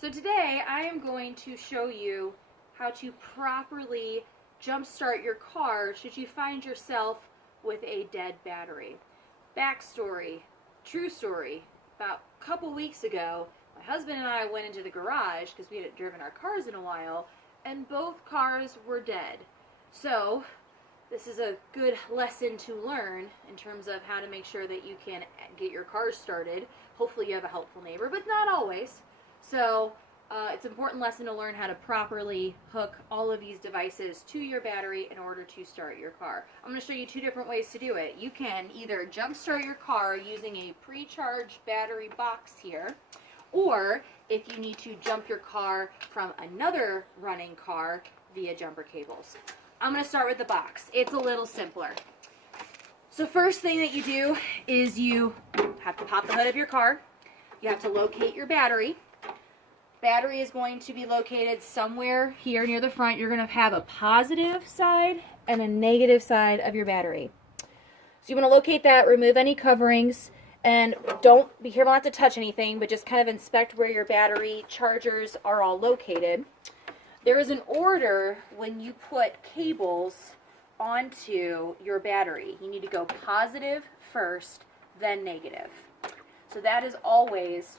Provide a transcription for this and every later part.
So today I am going to show you how to properly jumpstart your car should you find yourself with a dead battery. Backstory, true story, about a couple weeks ago, my husband and I went into the garage because we hadn't driven our cars in a while, and both cars were dead. So this is a good lesson to learn in terms of how to make sure that you can get your cars started. Hopefully you have a helpful neighbor, but not always. So it's an important lesson to learn how to properly hook all of these devices to your battery in order to start your car. I'm going to show you two different ways to do it. You can either jump start your car using a pre-charged battery box here, or if you need to jump your car from another running car via jumper cables. I'm going to start with the box. It's a little simpler. So first thing that you do is you have to pop the hood of your car. You have to locate your battery. Battery is going to be located somewhere here near the front. You're going to have a positive side and a negative side of your battery. So you want to locate that, remove any coverings, and don't be careful not to touch anything, but just kind of inspect where your battery chargers are all located. There is an order when you put cables onto your battery. You need to go positive first, then negative. So that is always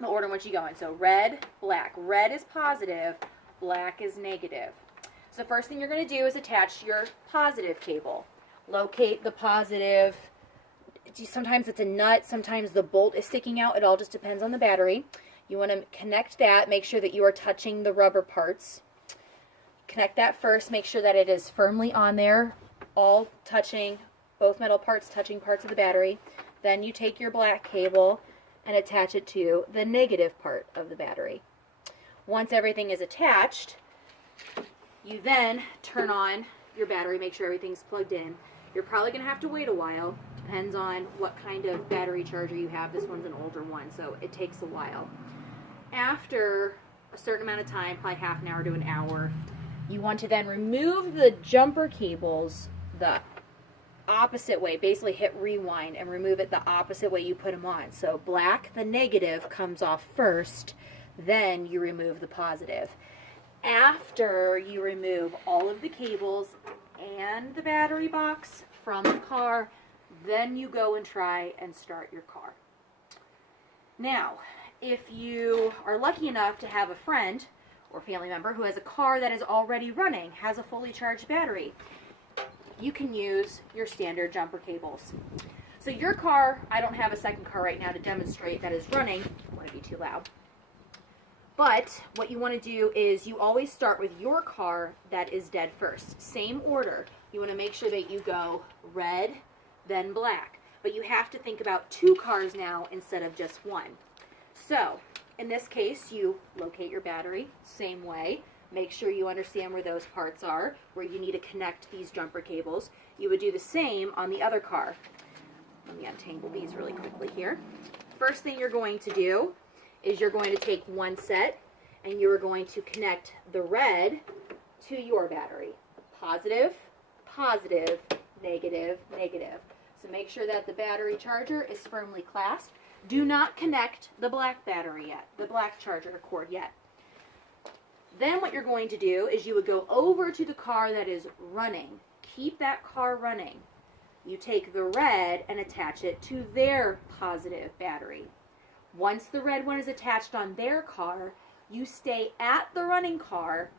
the order in which you go in. So red, black. Red is positive, black is negative. So first thing you're going to do is attach your positive cable. Locate the positive. Sometimes it's a nut, sometimes the bolt is sticking out. It all just depends on the battery. You want to connect that, make sure that you are touching the rubber parts. Connect that first, make sure that it is firmly on there, all touching, both metal parts touching parts of the battery. Then you take your black cable and attach it to the negative part of the battery. Once everything is attached, you then turn on your battery, make sure everything's plugged in. You're probably going to have to wait a while. Depends on what kind of battery charger you have. This one's an older one, so it takes a while. After a certain amount of time, probably half an hour to an hour, you want to then remove the jumper cables the opposite way. Basically hit rewind and remove it the opposite way you put them on. So black, the negative, comes off first, then you remove the positive. After you remove all of the cables and the battery box from the car, then you go and try and start your car. Now, if you are lucky enough to have a friend or family member who has a car that is already running, has a fully charged battery, you can use your standard jumper cables. So your car, I don't have a second car right now to demonstrate that is running. I don't want to be too loud. But what you want to do is you always start with your car that is dead first. Same order. You want to make sure that you go red, then black. But you have to think about two cars now instead of just one. So, in this case, you locate your battery, same way. Make sure you understand where those parts are, where you need to connect these jumper cables. You would do the same on the other car. Let me untangle these really quickly here. First thing you're going to do is you're going to take one set and you're going to connect the red to your battery. Positive, positive, negative, negative. So make sure that the battery charger is firmly clasped. Do not connect the black battery yet, the black charger cord yet. Then what you're going to do is you would go over to the car that is running. Keep that car running. You take the red and attach it to their positive battery. Once the red one is attached on their car, you stay at the running car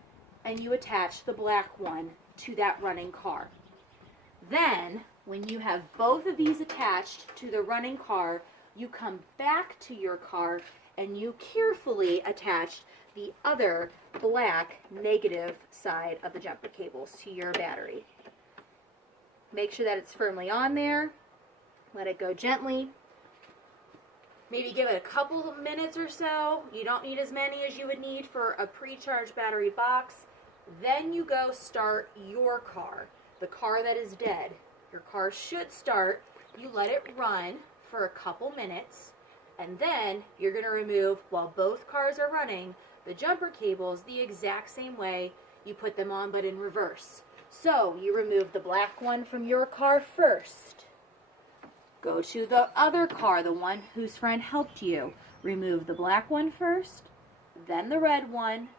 and you attach the black one to that running car. Then, when you have both of these attached to the running car, you come back to your car and you carefully attach the other black negative side of the jumper cables to your battery. Make sure that it's firmly on there. Let it go gently. Maybe give it a couple of minutes or so. You don't need as many as you would need for a pre-charged battery box. Then you go start your car, the car that is dead. Your car should start. You let it run for a couple minutes, and then you're going to remove, while both cars are running, the jumper cables the exact same way you put them on, but in reverse. So you remove the black one from your car first. Go to the other car, the one whose friend helped you. Remove the black one first, then the red one,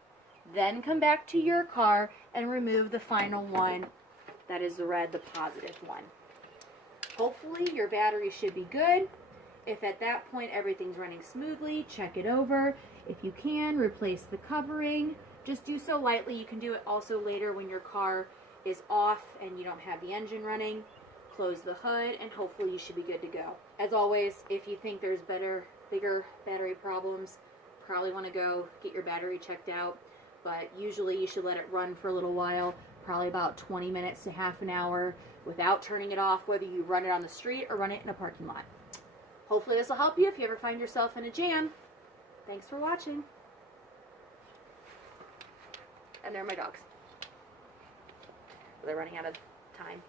then come back to your car and remove the final one. That is the red, the positive one. Hopefully your battery should be good. If at that point everything's running smoothly, check it over. If you can, replace the covering. Just do so lightly. You can do it also later when your car is off and you don't have the engine running. Close the hood and hopefully you should be good to go. As always, if you think there's bigger battery problems, probably want to go get your battery checked out. But usually you should let it run for a little while, probably about 20 minutes to half an hour without turning it off, whether you run it on the street or run it in a parking lot. Hopefully this will help you if you ever find yourself in a jam. Thanks for watching. And there are my dogs. They're running out of time.